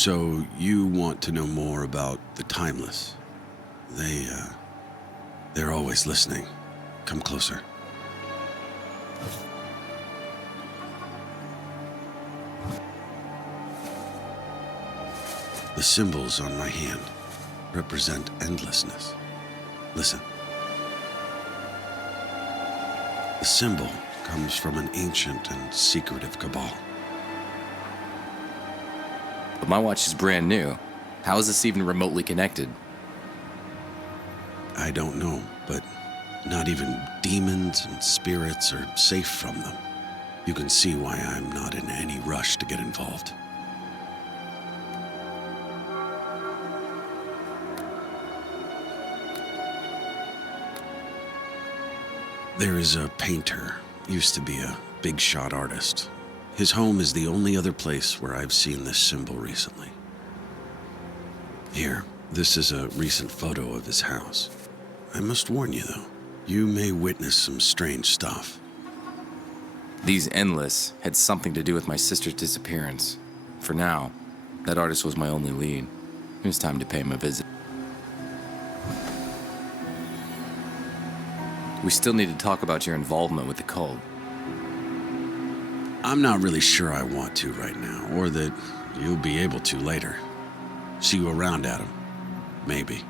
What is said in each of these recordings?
So you want to know more about the timeless? They're always listening. Come closer. The symbols on my hand represent endlessness. Listen. The symbol comes from an ancient and secretive cabal. But my watch is brand new. How is this even remotely connected? I don't know, but not even demons and spirits are safe from them. You can see why I'm not in any rush to get involved. There is a painter, used to be a big shot artist. His home is the only other place where I've seen this symbol recently. Here, this is a recent photo of his house. I must warn you though, you may witness some strange stuff. These endless had something to do with my sister's disappearance. For now, that artist was my only lead. It was time to pay him a visit. We still need to talk about your involvement with the cult. I'm not really sure I want to right now, or that you'll be able to later. See you around, Adam. Maybe.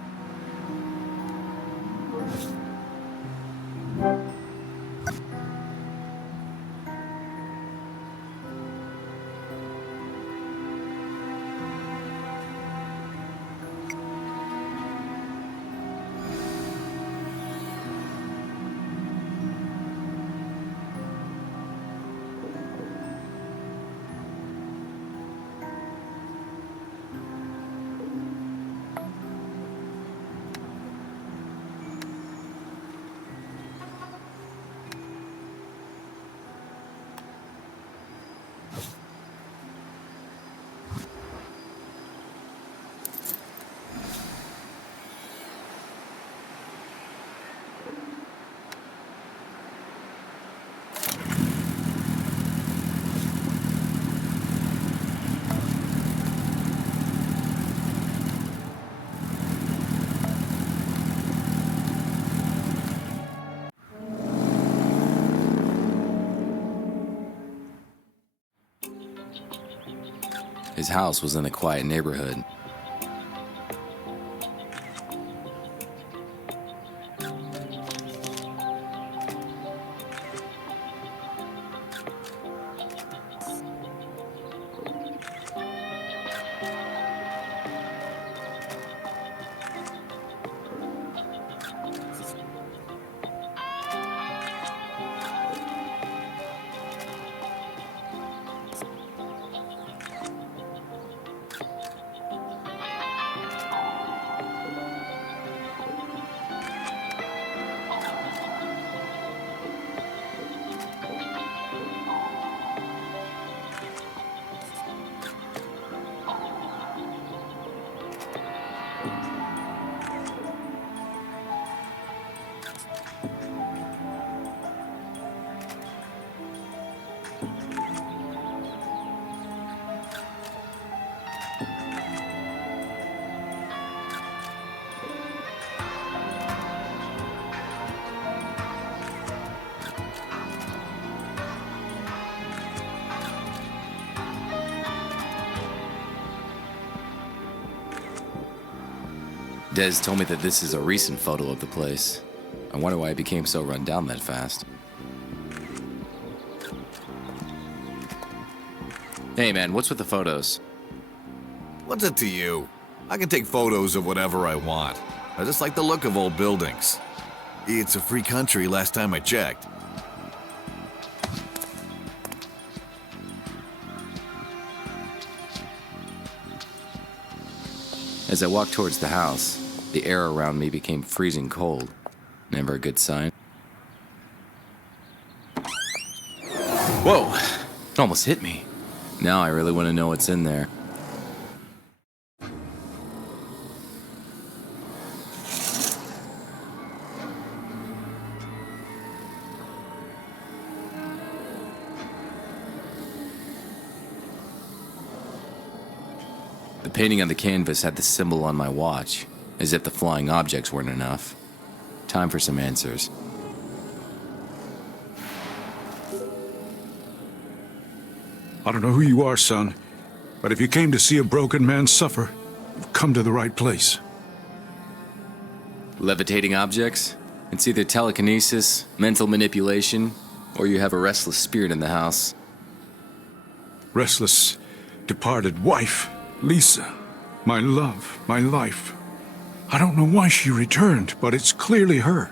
His house was in a quiet neighborhood. Des told me that this is a recent photo of the place. I wonder why it became so run down that fast. Hey man, what's with the photos? What's it to you? I can take photos of whatever I want. I just like the look of old buildings. It's a free country last time I checked. As I walked towards the house, the air around me became freezing cold. Never a good sign. Whoa! It almost hit me. Now I really want to know what's in there. The The painting on the canvas had the symbol on my watch, as if the flying objects weren't enough. Time for some answers. I don't know who you are, son, but if you came to see a broken man suffer, you've come to the right place. Levitating objects? It's either telekinesis, mental manipulation, or you have a restless spirit in the house. Restless, departed wife, Lisa, my love, my life. I don't know why she returned, but it's clearly her.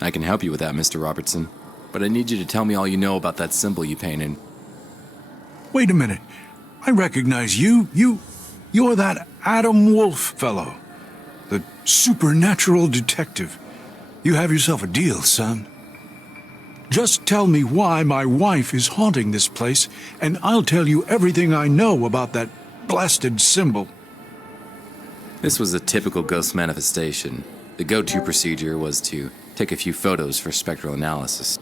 I can help you with that, Mr. Robertson, but I need you to tell me all you know about that symbol you painted. Wait a minute. I recognize you. You're that Adam Wolfe fellow. The supernatural detective. You have yourself a deal, son. Just tell me why my wife is haunting this place, and I'll tell you everything I know about that blasted symbol. This was a typical ghost manifestation. The go-to procedure was to take a few photos for spectral analysis.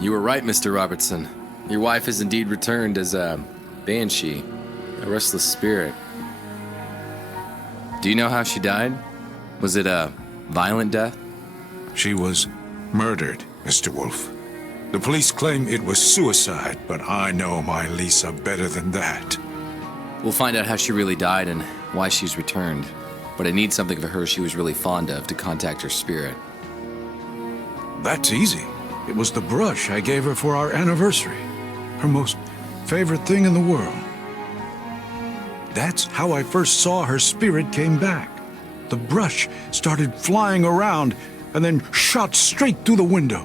You were right, Mr. Robertson. Your wife has indeed returned as a banshee, a restless spirit. Do you know how she died? Was it a violent death? She was murdered, Mr. Wolfe. The police claim it was suicide, but I know my Lisa better than that. We'll find out how she really died and why she's returned. But I need something for her she was really fond of to contact her spirit. That's easy. It was the brush I gave her for our anniversary. Her most favorite thing in the world. That's how I first saw her spirit came back. The brush started flying around and then shot straight through the window.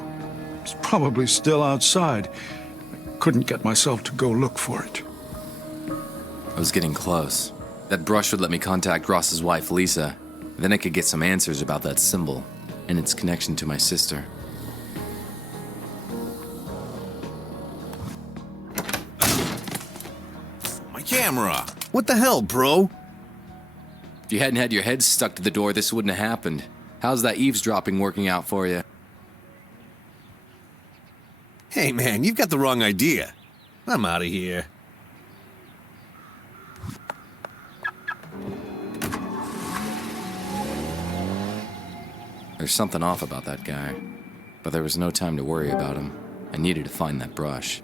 It's probably still outside. I couldn't get myself to go look for it. I was getting close. That brush would let me contact Ross's wife, Lisa. Then I could get some answers about that symbol and its connection to my sister. My camera! What the hell, bro? If you hadn't had your head stuck to the door, this wouldn't have happened. How's that eavesdropping working out for you? Hey, man, you've got the wrong idea. I'm out of here. There's something off about that guy. But there was no time to worry about him. I needed to find that brush.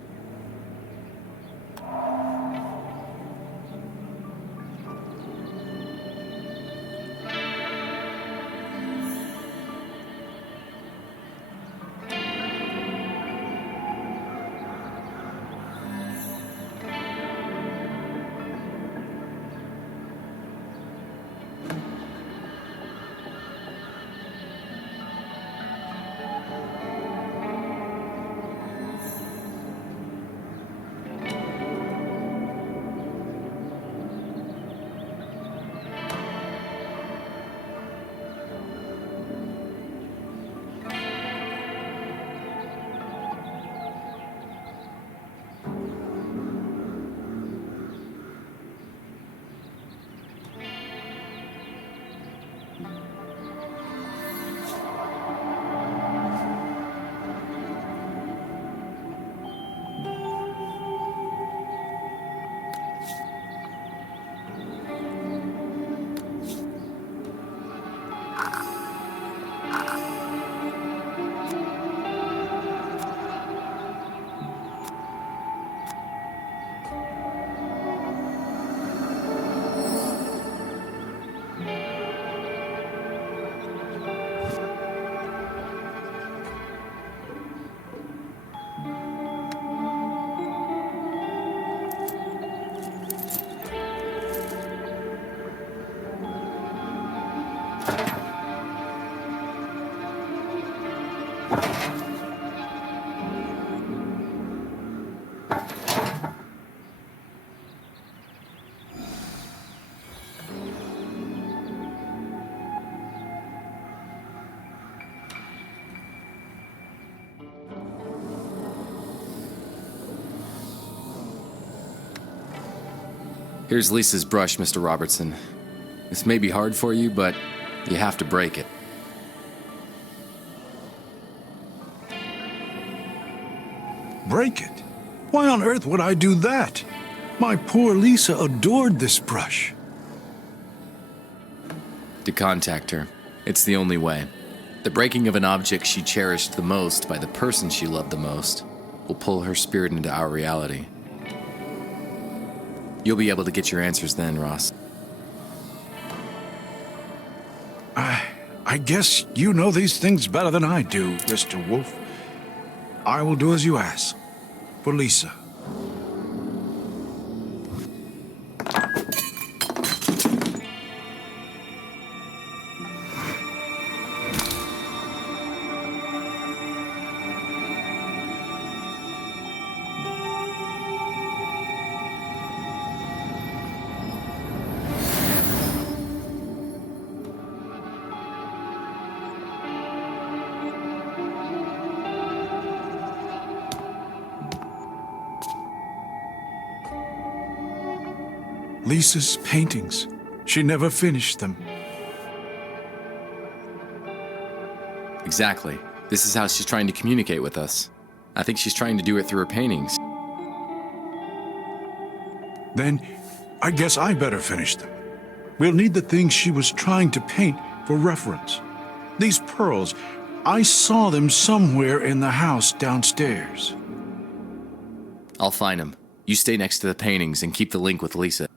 Here's Lisa's brush, Mr. Robertson. This may be hard for you, but you have to break it. Break it? Why on earth would I do that? My poor Lisa adored this brush. To contact her. It's the only way. The breaking of an object she cherished the most by the person she loved the most will pull her spirit into our reality. You'll be able to get your answers then, Ross. I guess you know these things better than I do, Mr. Wolfe. I will do as you ask. For Lisa. Lisa's paintings. She never finished them. Exactly. This is how she's trying to communicate with us. I think she's trying to do it through her paintings. Then I guess I better finish them. We'll need the things she was trying to paint for reference. These pearls, I saw them somewhere in the house downstairs. I'll find them. You stay next to the paintings and keep the link with Lisa.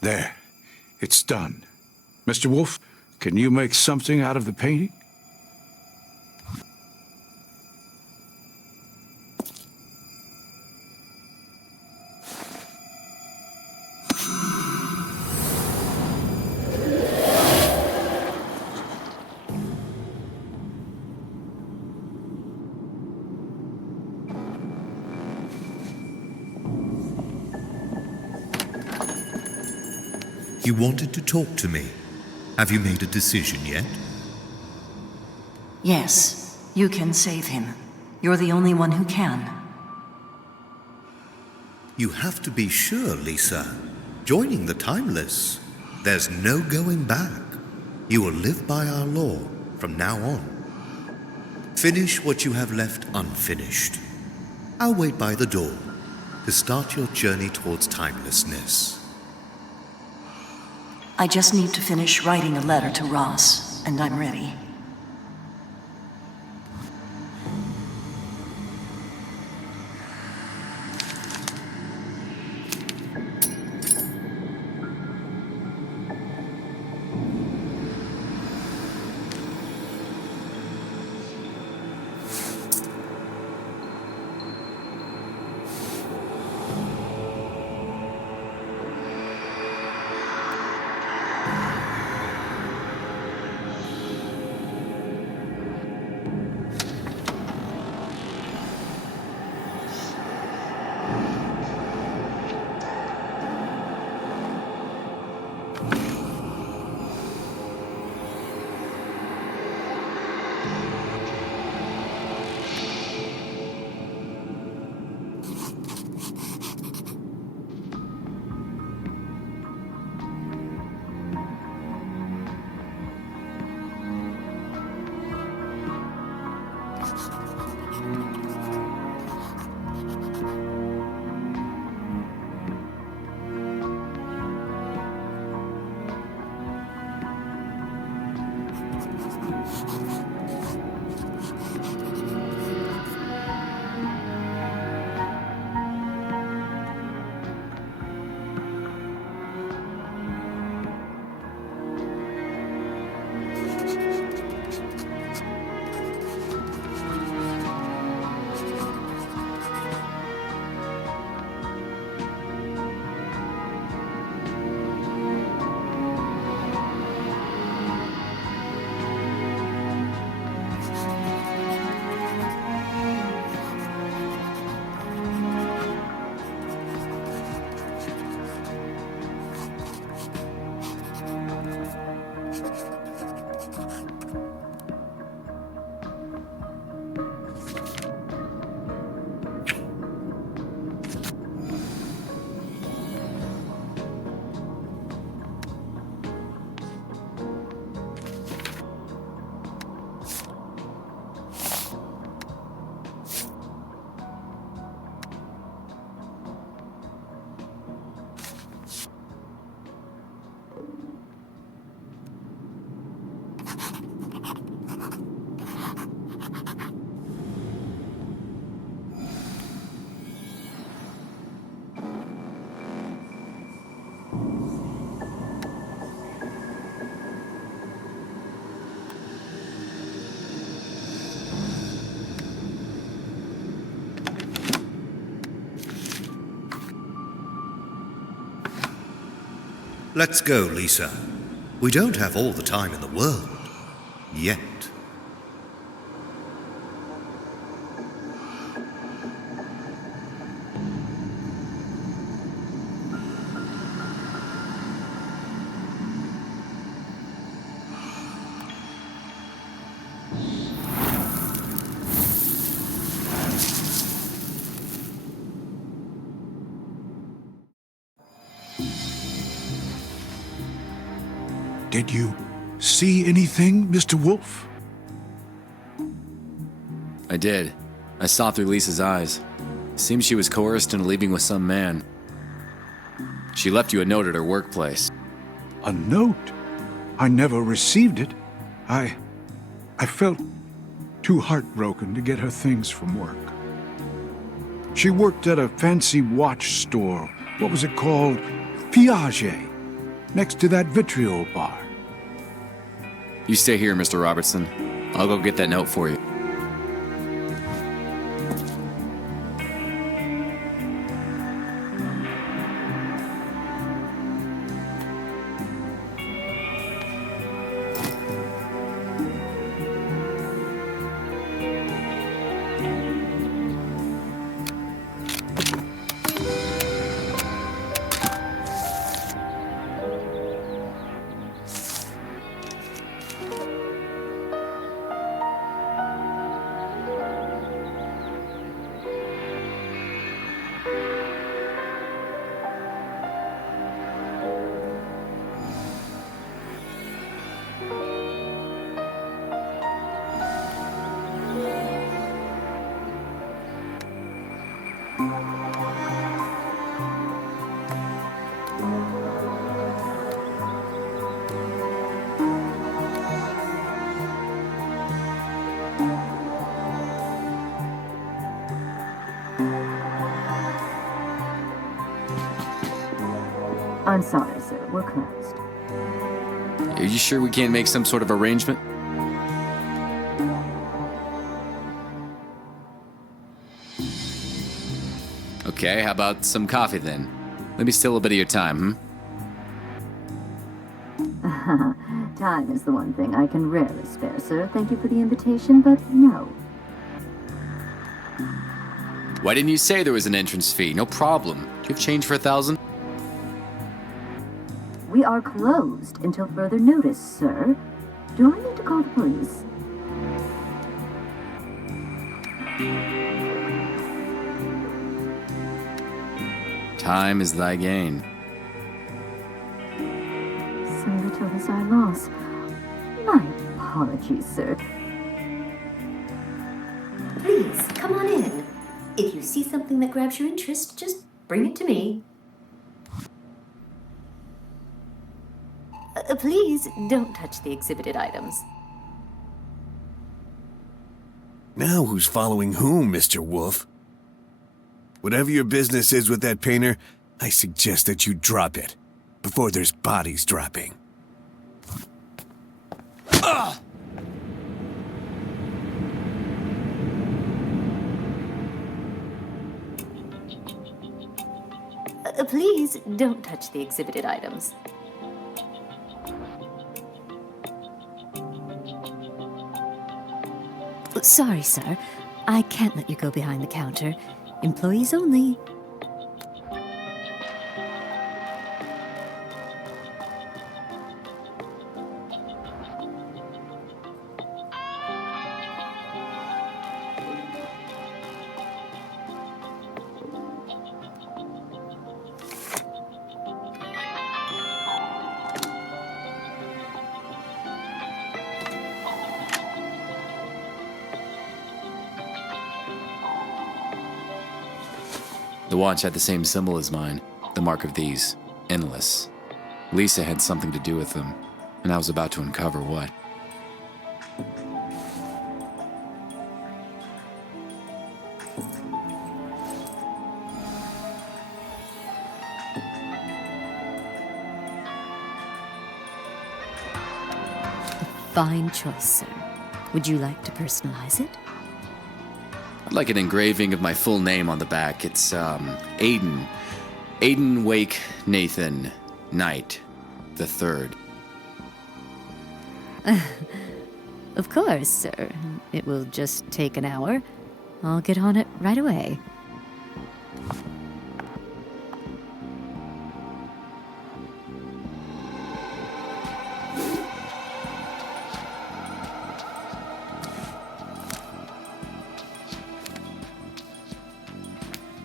There. It's done. Mr. Wolfe, can you make something out of the painting? You wanted to talk to me. Have you made a decision yet? Yes, you can save him. You're the only one who can. You have to be sure, Lisa. Joining the Timeless, there's no going back. You will live by our law from now on. Finish what you have left unfinished. I'll wait by the door to start your journey towards timelessness. I just need to finish writing a letter to Ross, and I'm ready. Let's go, Lisa. We don't have all the time in the world. Yet. Did you see anything, Mr. Wolfe? I did. I saw through Lisa's eyes. Seems she was coerced into leaving with some man. She left you a note at her workplace. A note? I never received it. I felt too heartbroken to get her things from work. She worked at a fancy watch store. What was it called? Piaget. next to that vitriol bar. You stay here, Mr. Robertson. I'll go get that note for you. I'm sorry, sir. We're closed. Are you sure we can't make some sort of arrangement? Okay, how about some coffee then? Let me steal a bit of your time, Time is the one thing I can rarely spare, sir. Thank you for the invitation, but no. Why didn't you say there was an entrance fee? No problem. Do you have change for 1,000? We are closed until further notice, sir. Do I need to call the police? Time is thy gain. So little is our loss. My apologies, sir. Please, come on in. If you see something that grabs your interest, just bring it to me. Please, don't touch the exhibited items. Now who's following whom, Mr. Wolfe? Whatever your business is with that painter, I suggest that you drop it before there's bodies dropping. Please, don't touch the exhibited items. Sorry, sir. I can't let you go behind the counter. Employees only. The watch had the same symbol as mine, the mark of these, endless. Lisa had something to do with them, and I was about to uncover what. Fine choice, sir. Would you like to personalize it? I'd like an engraving of my full name on the back. It's, Aiden. Aiden Wake Nathan Knight the Third. Of course, sir. It will just take an hour. I'll get on it right away.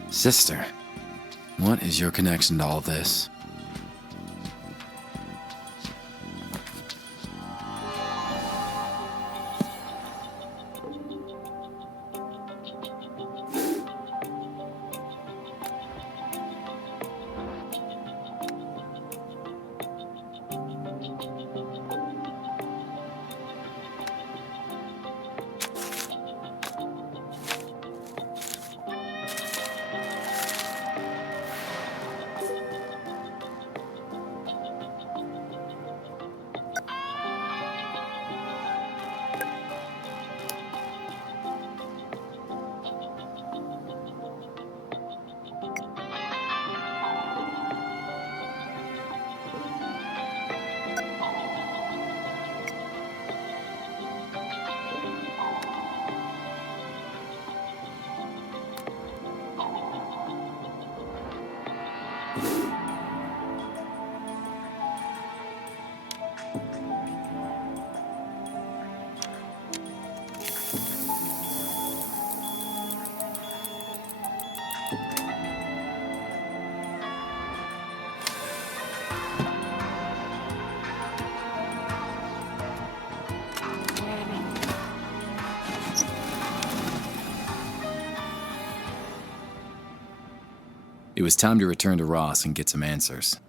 Sister, what is your connection to all this? It was time to return to Ross and get some answers.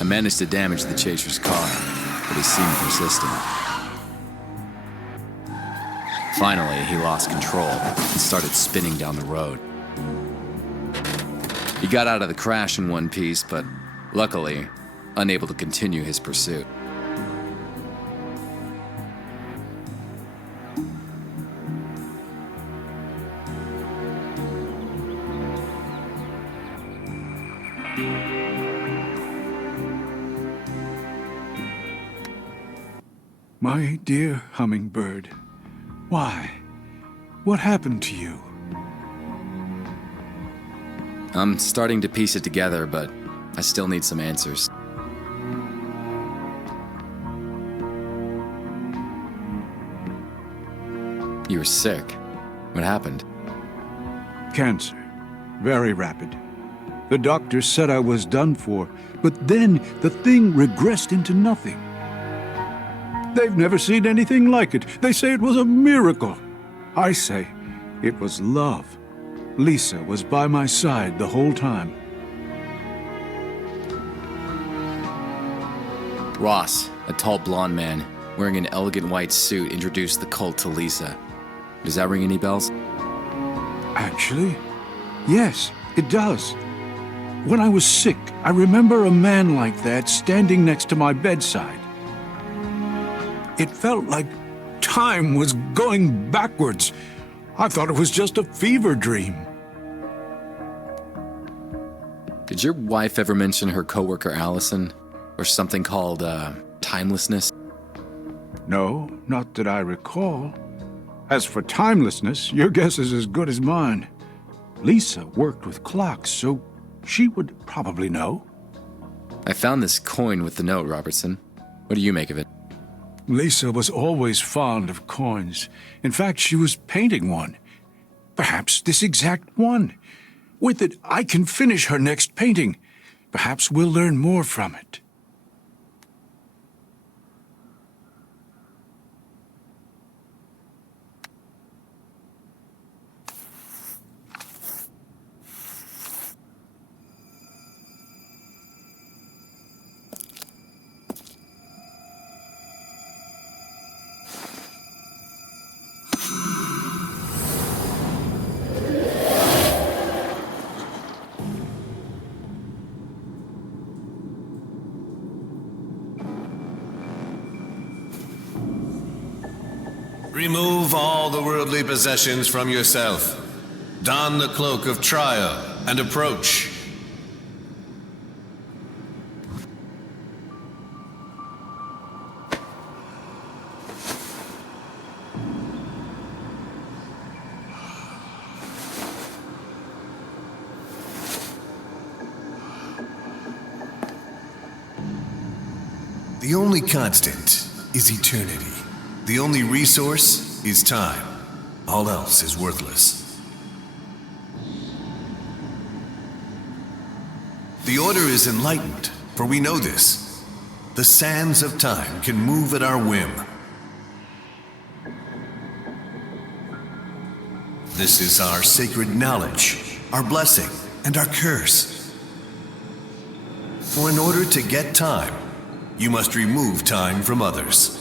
I managed to damage the chaser's car, but he seemed persistent. Finally, he lost control and started spinning down the road. He got out of the crash in one piece, but luckily, unable to continue his pursuit. My dear hummingbird, why? What happened to you? I'm starting to piece it together, but I still need some answers. You were sick. What happened? Cancer. Very rapid. The doctor said I was done for, but then the thing regressed into nothing. They've never seen anything like it. They say it was a miracle. I say it was love. Lisa was by my side the whole time. Ross, a tall blonde man, wearing an elegant white suit, introduced the cult to Lisa. Does that ring any bells? Actually, yes, it does. When I was sick, I remember a man like that standing next to my bedside. It felt like time was going backwards. I thought it was just a fever dream. Did your wife ever mention her coworker Allison? Or something called, timelessness? No, not that I recall. As for timelessness, your guess is as good as mine. Lisa worked with clocks, so she would probably know. I found this coin with the note, Robertson. What do you make of it? Lisa was always fond of coins. In fact, she was painting one. Perhaps this exact one. With it, I can finish her next painting. Perhaps we'll learn more from it. Remove all the worldly possessions from yourself. Don the cloak of trial and approach. The only constant is eternity. The only resource is time. All else is worthless. The Order is enlightened, for we know this. The sands of time can move at our whim. This is our sacred knowledge, our blessing, and our curse. For in order to get time, you must remove time from others.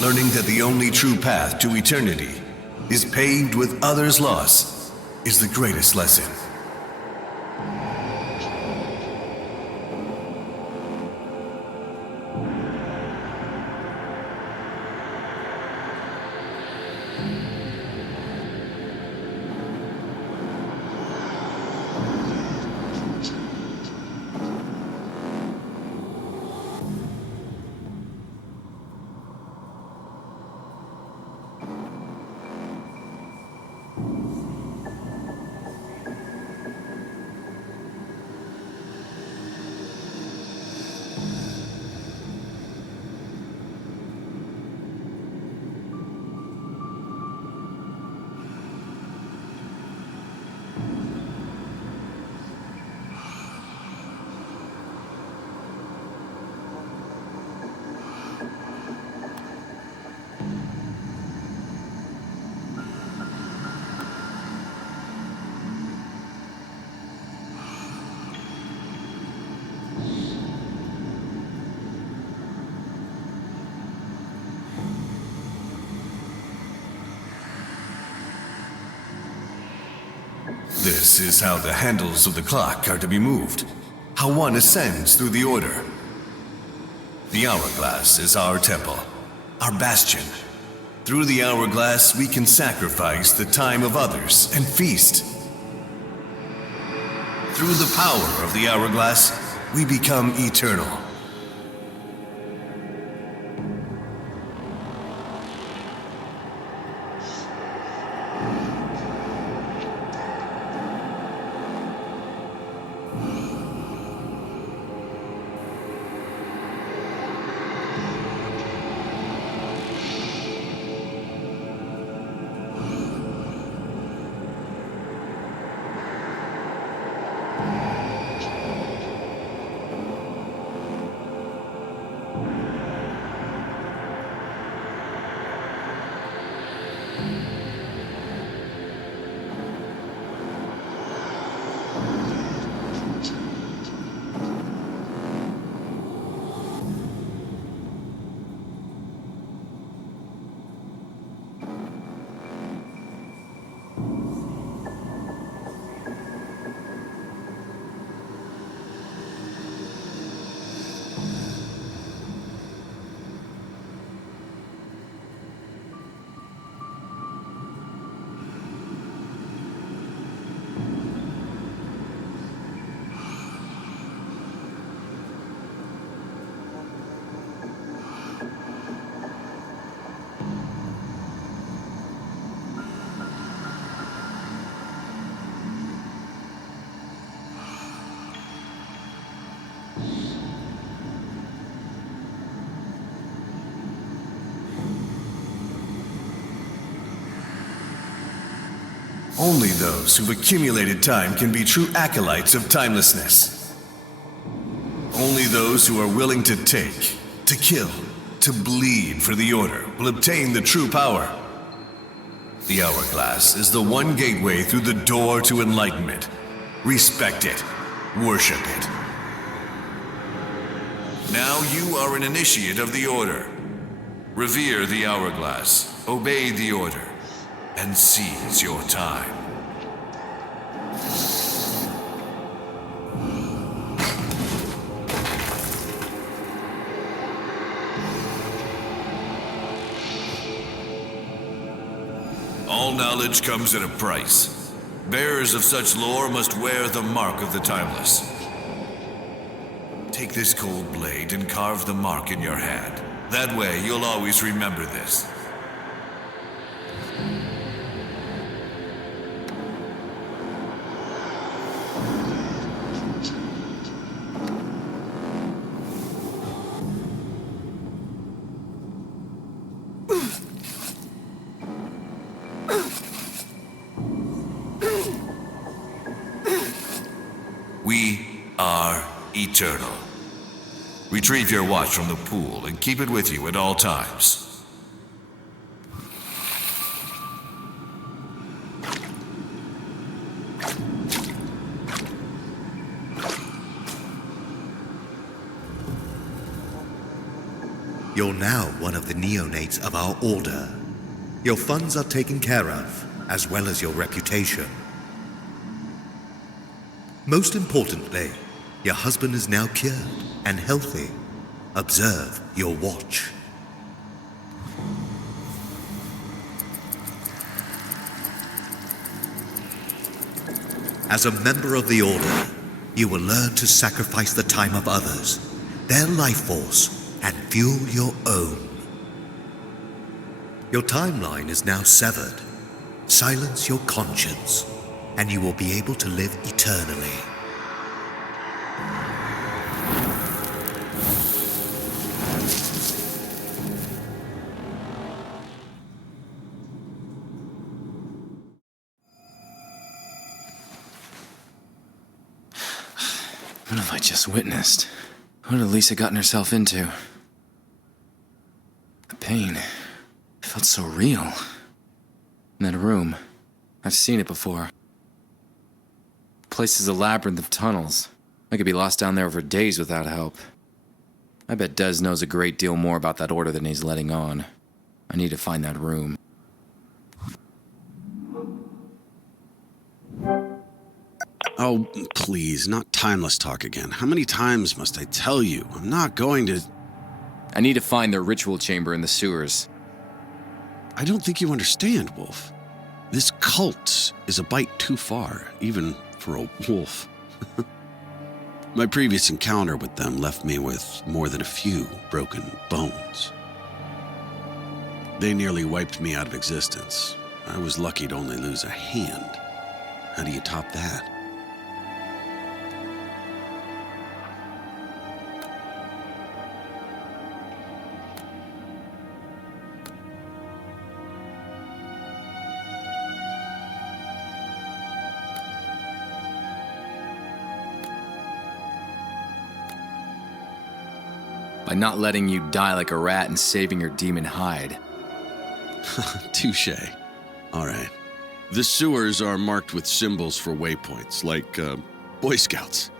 Learning that the only true path to eternity is paved with others' loss is the greatest lesson. This is how the handles of the clock are to be moved, how one ascends through the Order. The hourglass is our temple, our bastion. Through the hourglass, we can sacrifice the time of others and feast. Through the power of the hourglass, we become eternal. Only those who've accumulated time can be true acolytes of timelessness. Only those who are willing to take, to kill, to bleed for the Order will obtain the true power. The hourglass is the one gateway through the door to enlightenment. Respect it. Worship it. Now you are an initiate of the Order. Revere the hourglass, obey the Order, and seize your time. All knowledge comes at a price. Bearers of such lore must wear the mark of the timeless. Take this cold blade and carve the mark in your hand. That way, you'll always remember this. We are eternal. Retrieve your watch from the pool and keep it with you at all times. You're now one of the neonates of our order. Your funds are taken care of, as well as your reputation. Most importantly, your husband is now cured and healthy. Observe your watch. As a member of the Order, you will learn to sacrifice the time of others, their life force, and fuel your own. Your timeline is now severed. Silence your conscience, and you will be able to live eternally. What have I just witnessed? What had Lisa gotten herself into? The pain. It felt so real. In that room. I've seen it before. The place is a labyrinth of tunnels. I could be lost down there for days without help. I bet Des knows a great deal more about that order than he's letting on. I need to find that room. Oh, please, not timeless talk again. How many times must I tell you? I'm not going to... I need to find their ritual chamber in the sewers. I don't think you understand, Wolfe. This cult is a bite too far, even for a wolf. My previous encounter with them left me with more than a few broken bones. They nearly wiped me out of existence. I was lucky to only lose a hand. How do you top that? By not letting you die like a rat and saving your demon hide. Touche. All right. The sewers are marked with symbols for waypoints, like Boy Scouts.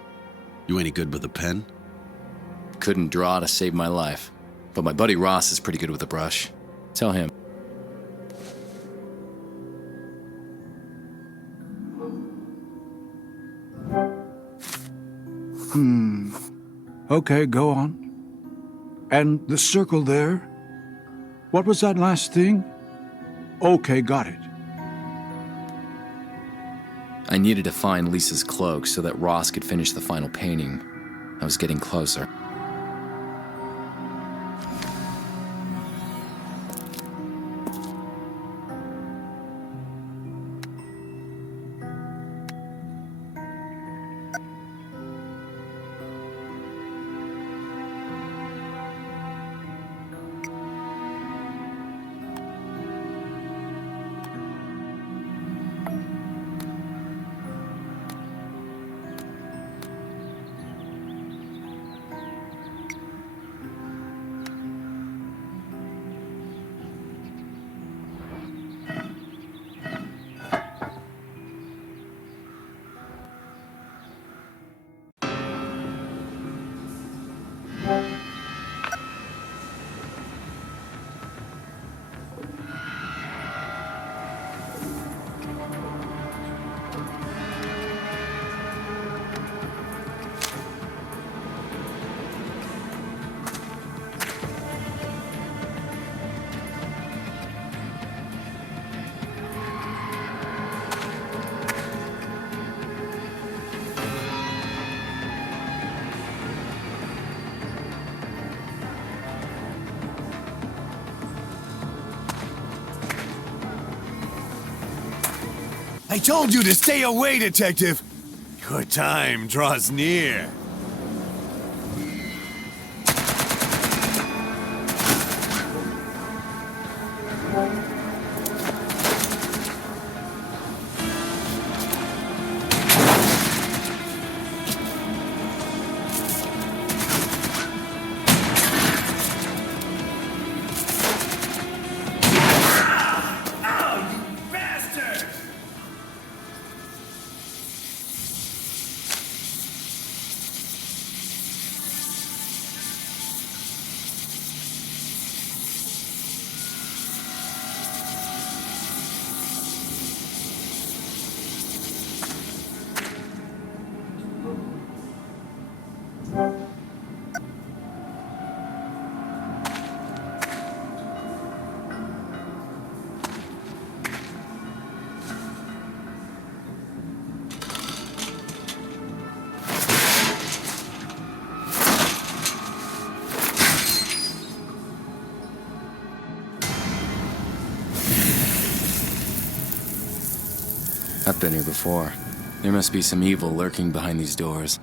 You any good with a pen? Couldn't draw to save my life. But my buddy Ross is pretty good with a brush. Tell him. Okay, go on. And the circle there? What was that last thing? Okay, got it. I needed to find Lisa's cloak so that Ross could finish the final painting. I was getting closer. I told you to stay away, Detective! Your time draws near. I've been here before. There must be some evil lurking behind these doors.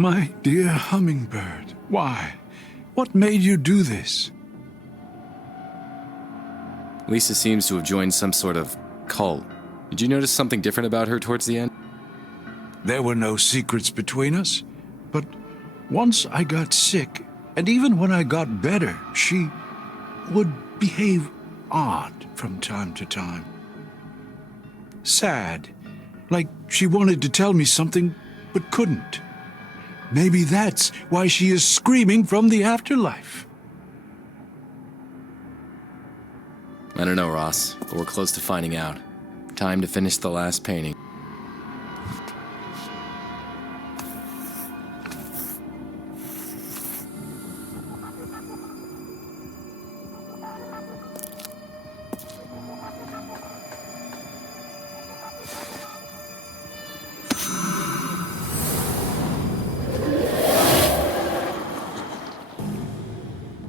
My dear hummingbird, why? What made you do this? Lisa seems to have joined some sort of cult. Did you notice something different about her towards the end? There were no secrets between us. But once I got sick, and even when I got better, she would behave odd from time to time. Sad, like she wanted to tell me something but couldn't. Maybe that's why she is screaming from the afterlife. I don't know, Ross, but we're close to finding out. Time to finish the last painting.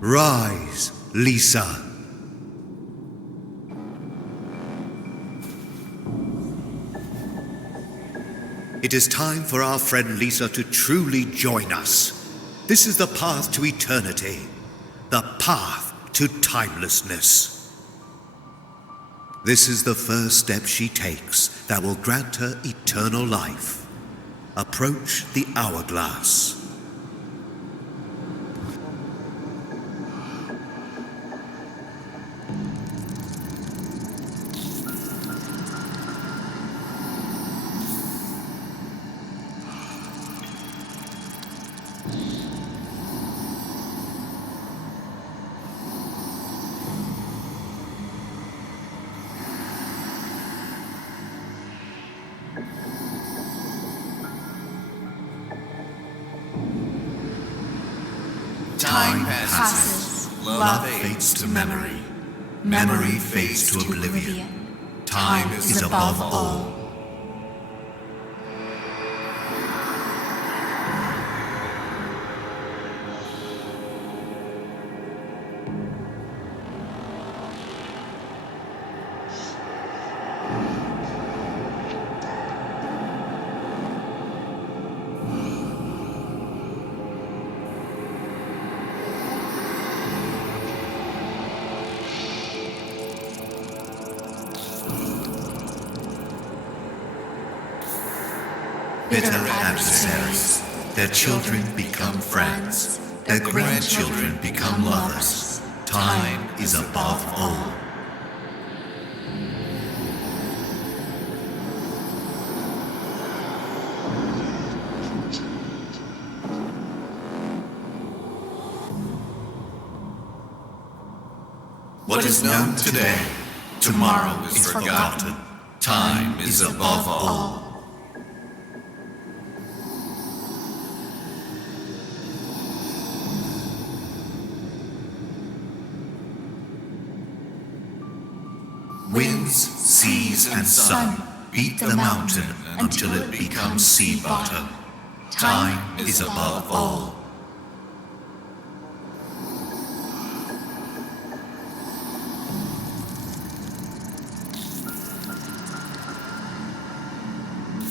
Rise, Lisa. It is time for our friend Lisa to truly join us. This is the path to eternity, the path to timelessness. This is the first step she takes that will grant her eternal life. Approach the hourglass. Time passes. Love fades to memory. Memory fades to oblivion. Time is above all. Bitter adversaries, their children become friends, their grandchildren become lovers. Time is above all. What is known today, tomorrow is forgotten. Time is above all. Winds, seas, and sun beat the mountain until it becomes sea bottom. Time is above all.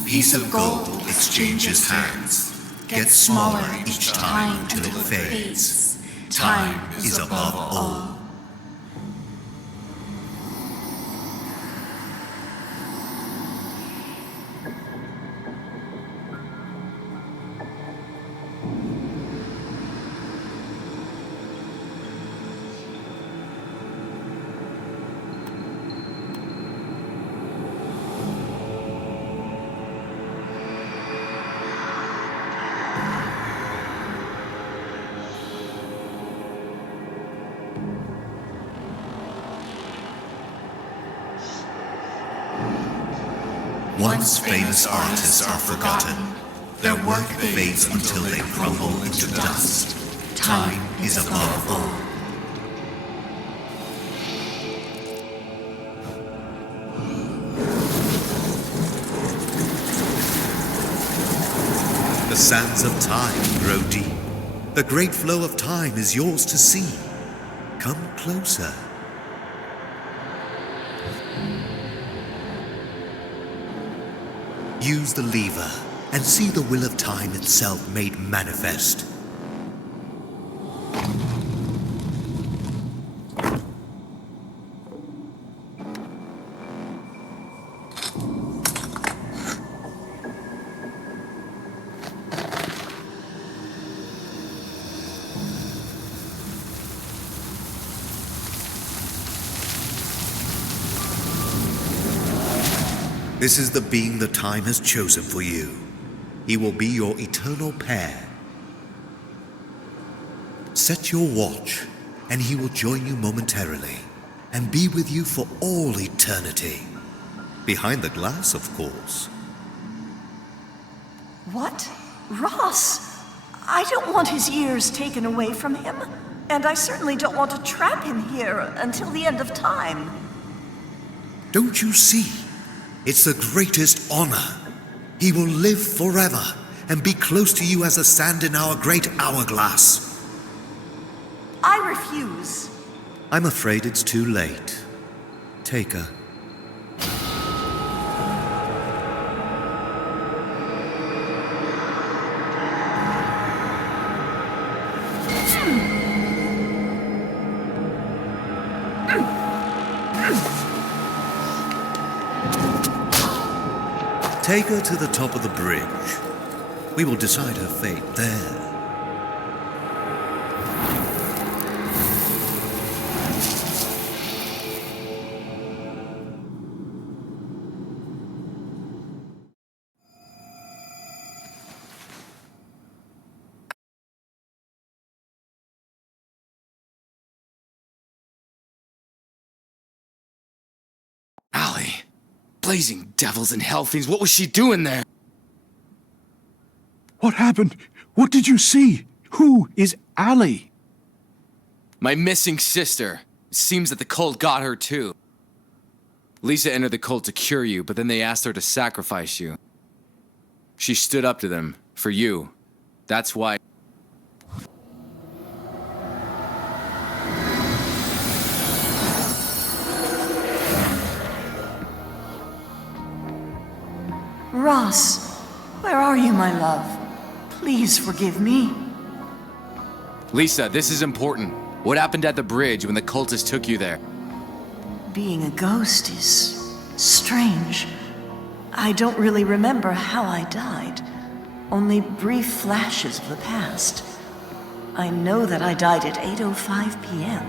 Piece of gold exchanges hands, gets smaller each time until it fades. Time is above all. Once famous artists are forgotten, their work fades until they crumble into dust. Time is above all. The sands of time grow deep. The great flow of time is yours to see. Come closer. Use the lever and see the will of time itself made manifest. This is the being the time has chosen for you. He will be your eternal pair. Set your watch, and he will join you momentarily, and be with you for all eternity. Behind the glass, of course. What? Ross! I don't want his years taken away from him, and I certainly don't want to trap him here until the end of time. Don't you see? It's the greatest honor. He will live forever and be close to you as the sand in our great hourglass. I refuse. I'm afraid it's too late. Take her. Take her to the top of the bridge. We will decide her fate there. Allie. Blazing devils and hellfiends, what was she doing there? What happened? What did you see? Who is Allie? My missing sister. It seems that the cult got her too. Lisa entered the cult to cure you, but then they asked her to sacrifice you. She stood up to them, for you. That's why... Ross, where are you, my love? Please forgive me. Lisa, this is important. What happened at the bridge when the cultists took you there? Being a ghost is strange. I don't really remember how I died. Only brief flashes of the past. I know that I died at 8:05 p.m.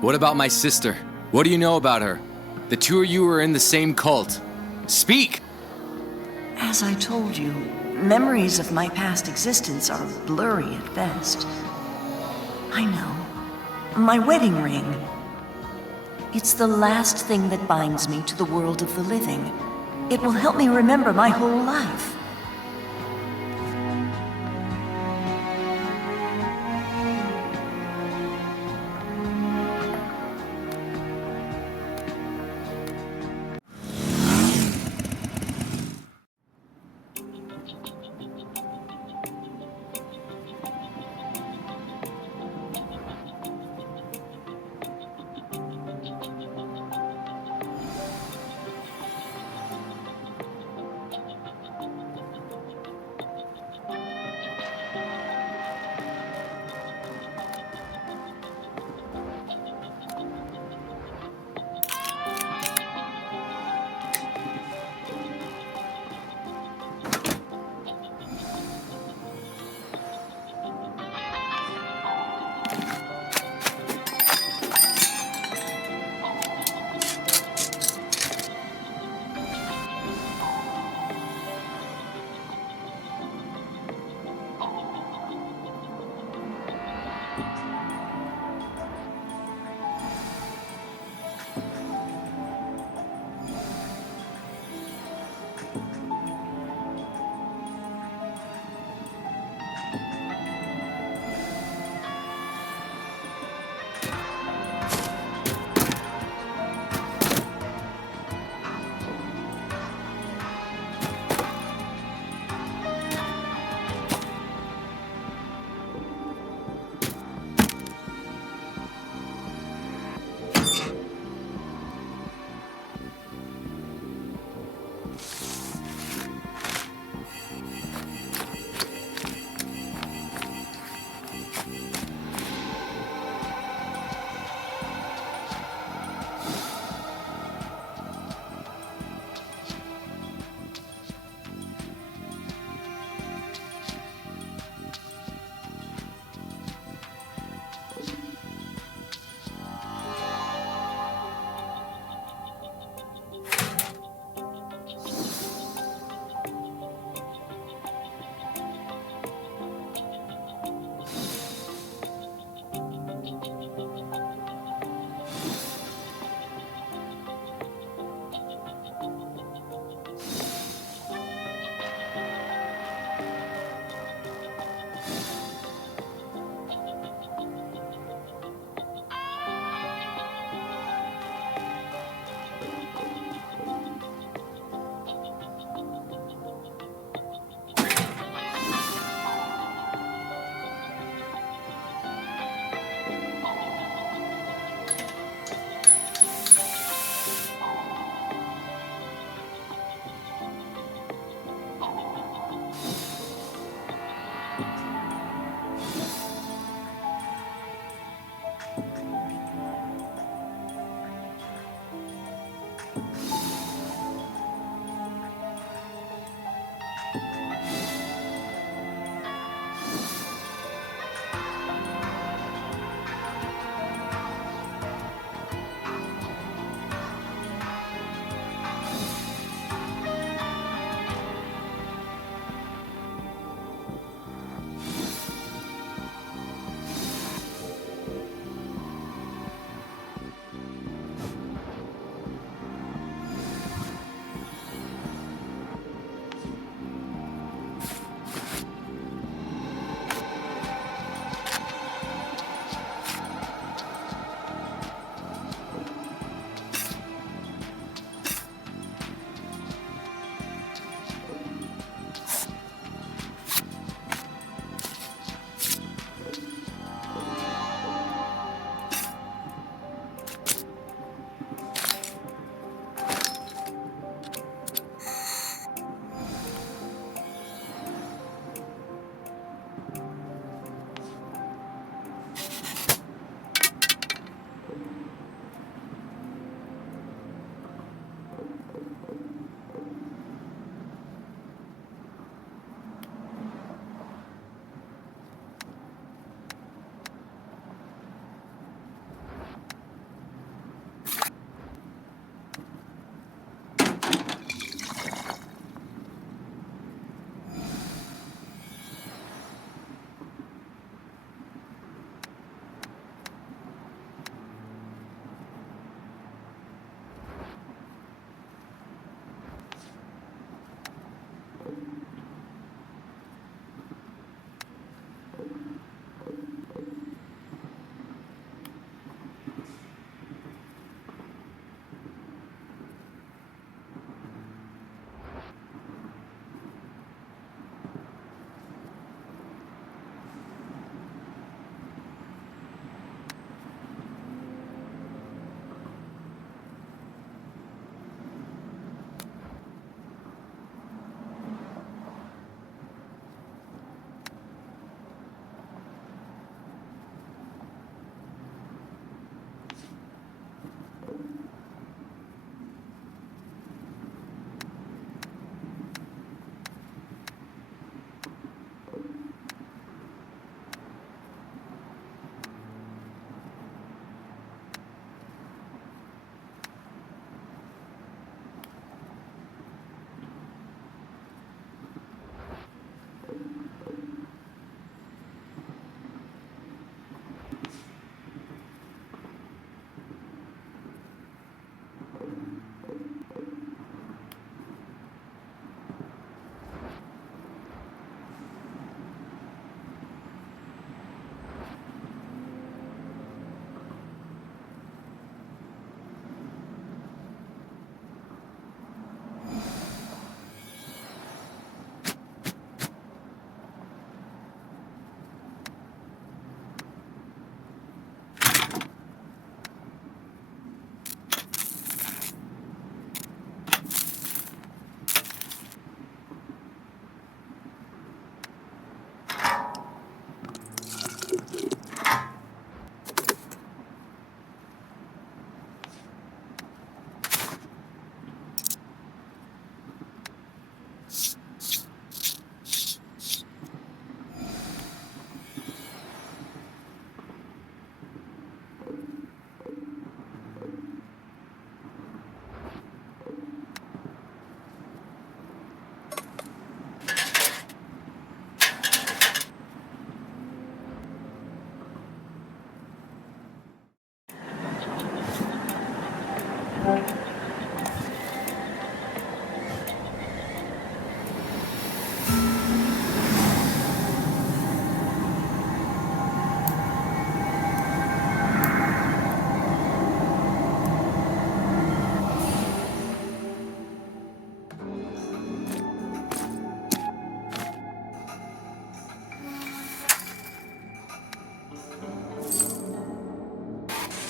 What about my sister? What do you know about her? The two of you were in the same cult. Speak! As I told you, memories of my past existence are blurry at best. I know. My wedding ring. It's the last thing that binds me to the world of the living. It will help me remember my whole life.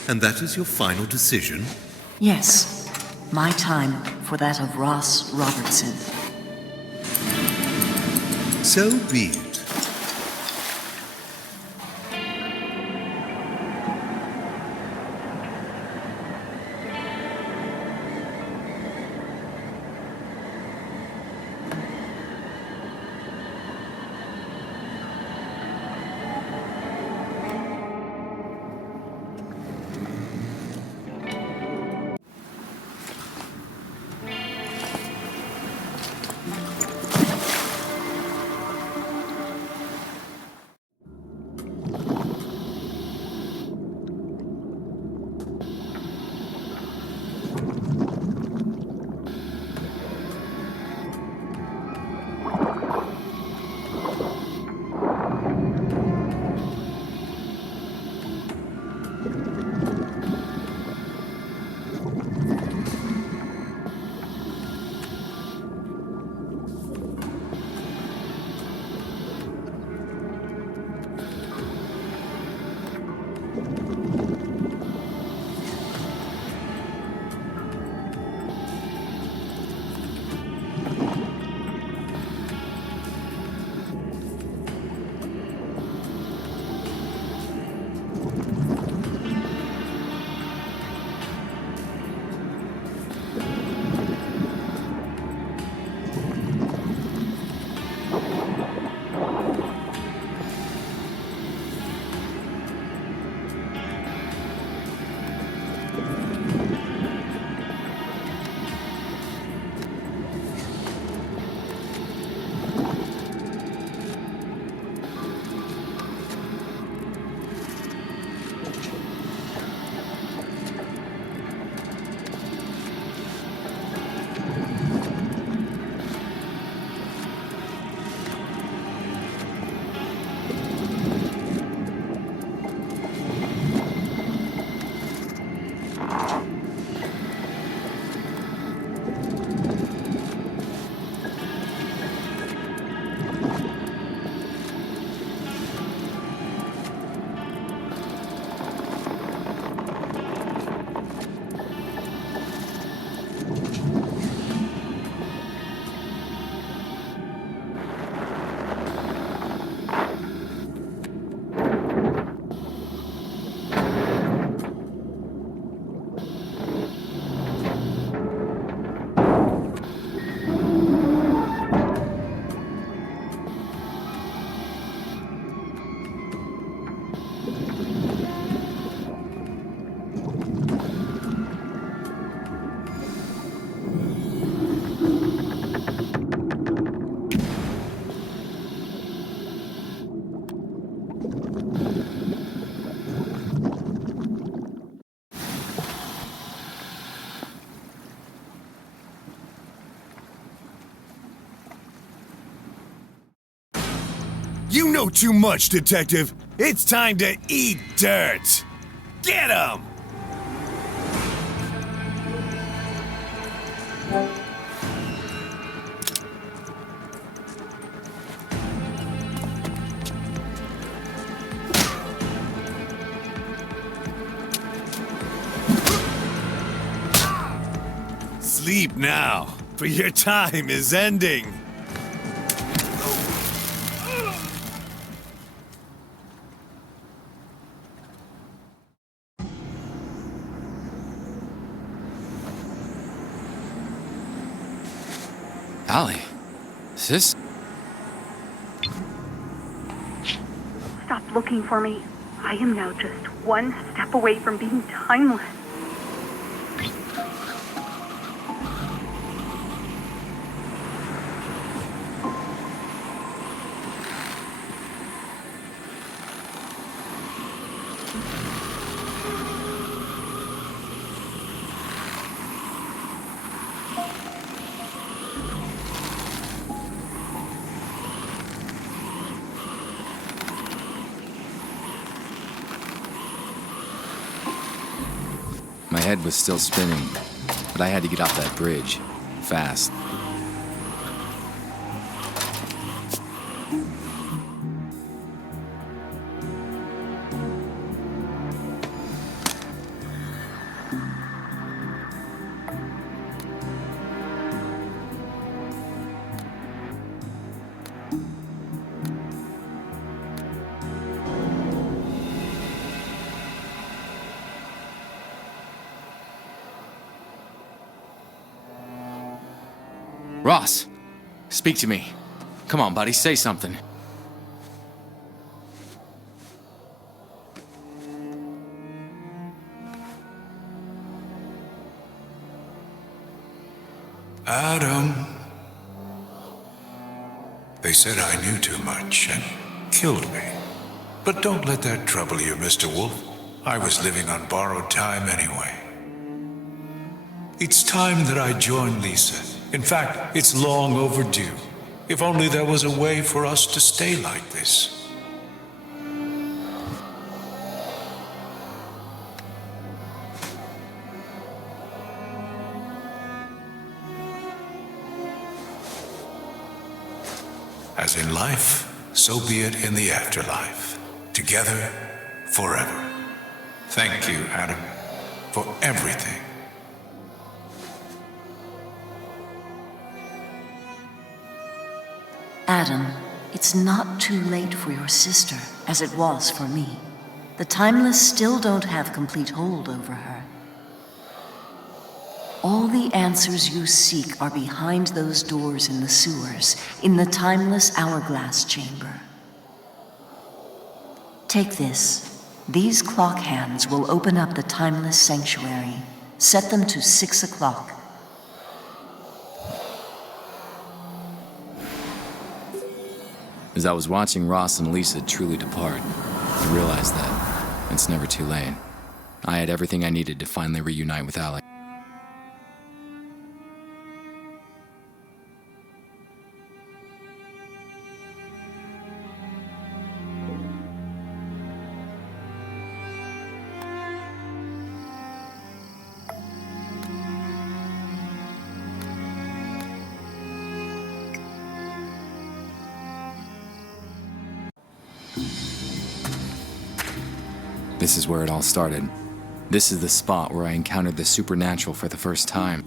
And that is your final decision? Yes, my time for that of Ross Robertson. So be it. You know too much, Detective. It's time to eat dirt. Get him! Sleep now, for your time is ending. Allie, is this? Stop looking for me. I am now just one step away from being timeless. My head was still spinning, but I had to get off that bridge. Fast. Ross, speak to me. Come on, buddy, say something. Adam. They said I knew too much and killed me. But don't let that trouble you, Mr. Wolfe. I was living on borrowed time anyway. It's time that I join Lisa. In fact, it's long overdue. If only there was a way for us to stay like this. As in life, so be it in the afterlife. Together, forever. Thank you, Adam, for everything. Adam, it's not too late for your sister, as it was for me. The Timeless still don't have complete hold over her. All the answers you seek are behind those doors in the sewers, in the Timeless Hourglass Chamber. Take this. These clock hands will open up the Timeless Sanctuary. Set them to 6 o'clock. As I was watching Ross and Lisa truly depart, I realized that it's never too late. I had everything I needed to finally reunite with Alec. This is where it all started. This is the spot where I encountered the supernatural for the first time.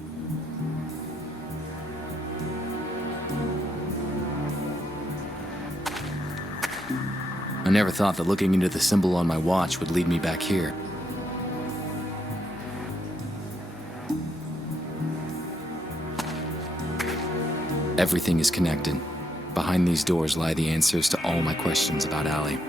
I never thought that looking into the symbol on my watch would lead me back here. Everything is connected. Behind these doors lie the answers to all my questions about Allie.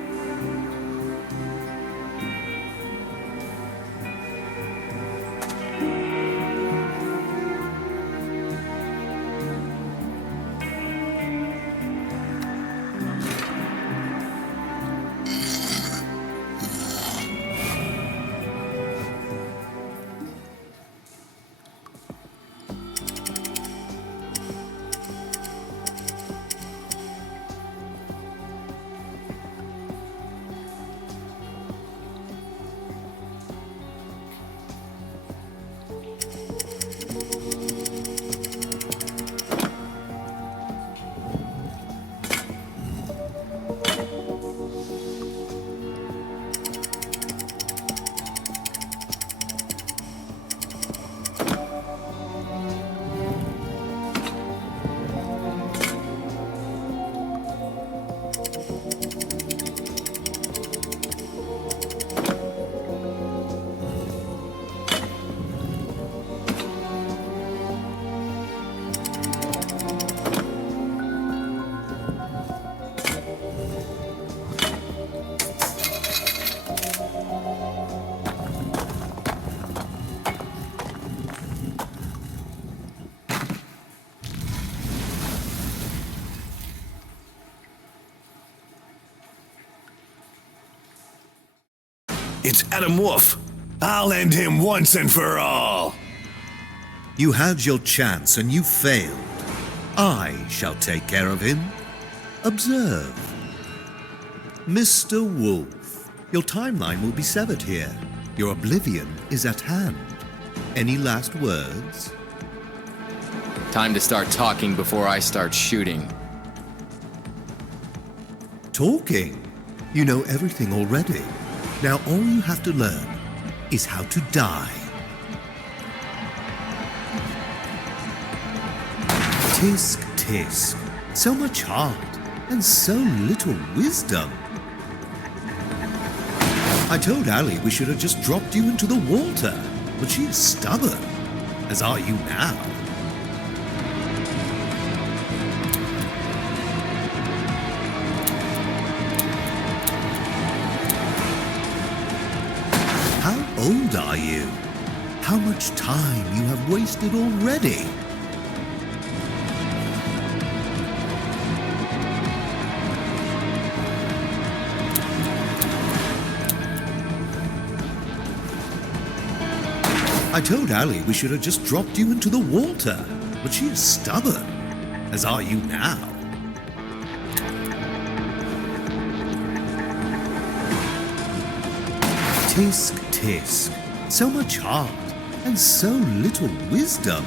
It's Adam Wolfe. I'll end him once and for all. You had your chance and you failed. I shall take care of him. Observe. Mr. Wolfe, your timeline will be severed here. Your oblivion is at hand. Any last words? Time to start talking before I start shooting. Talking? You know everything already. Now all you have to learn is how to die. Tisk, tisk. So much heart and so little wisdom. I told Allie we should have just dropped you into the water, but she is stubborn, as are you now. How old are you? How much time you have wasted already? I told Allie we should have just dropped you into the water, but she is stubborn, as are you now. Tisk, tisk. So much heart and so little wisdom.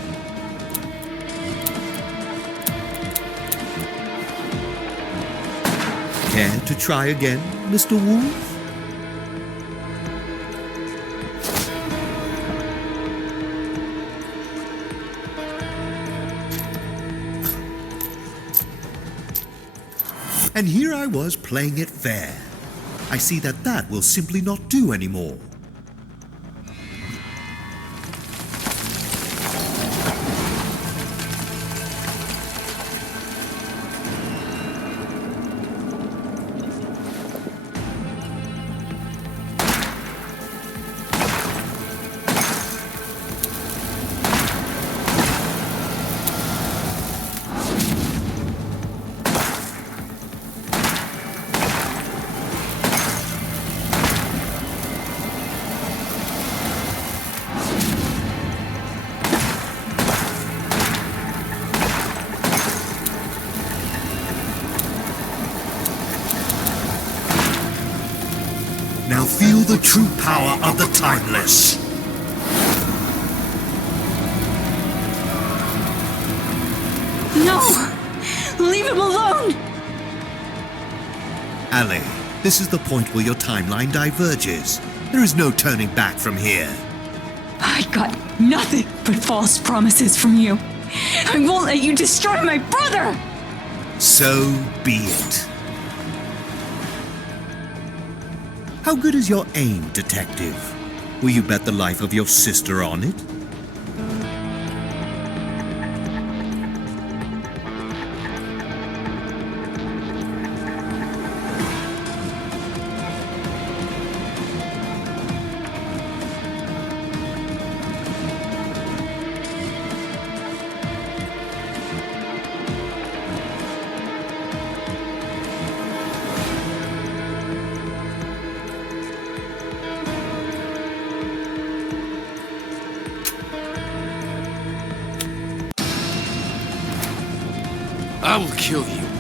Care to try again, Mr. Wolfe? And here I was playing it fair. I see that will simply not do anymore. Now feel the true power of the Timeless. No! Leave him alone! Allie, this is the point where your timeline diverges. There is no turning back from here. I got nothing but false promises from you. I won't let you destroy my brother! So be it. How good is your aim, detective? Will you bet the life of your sister on it? I will kill you.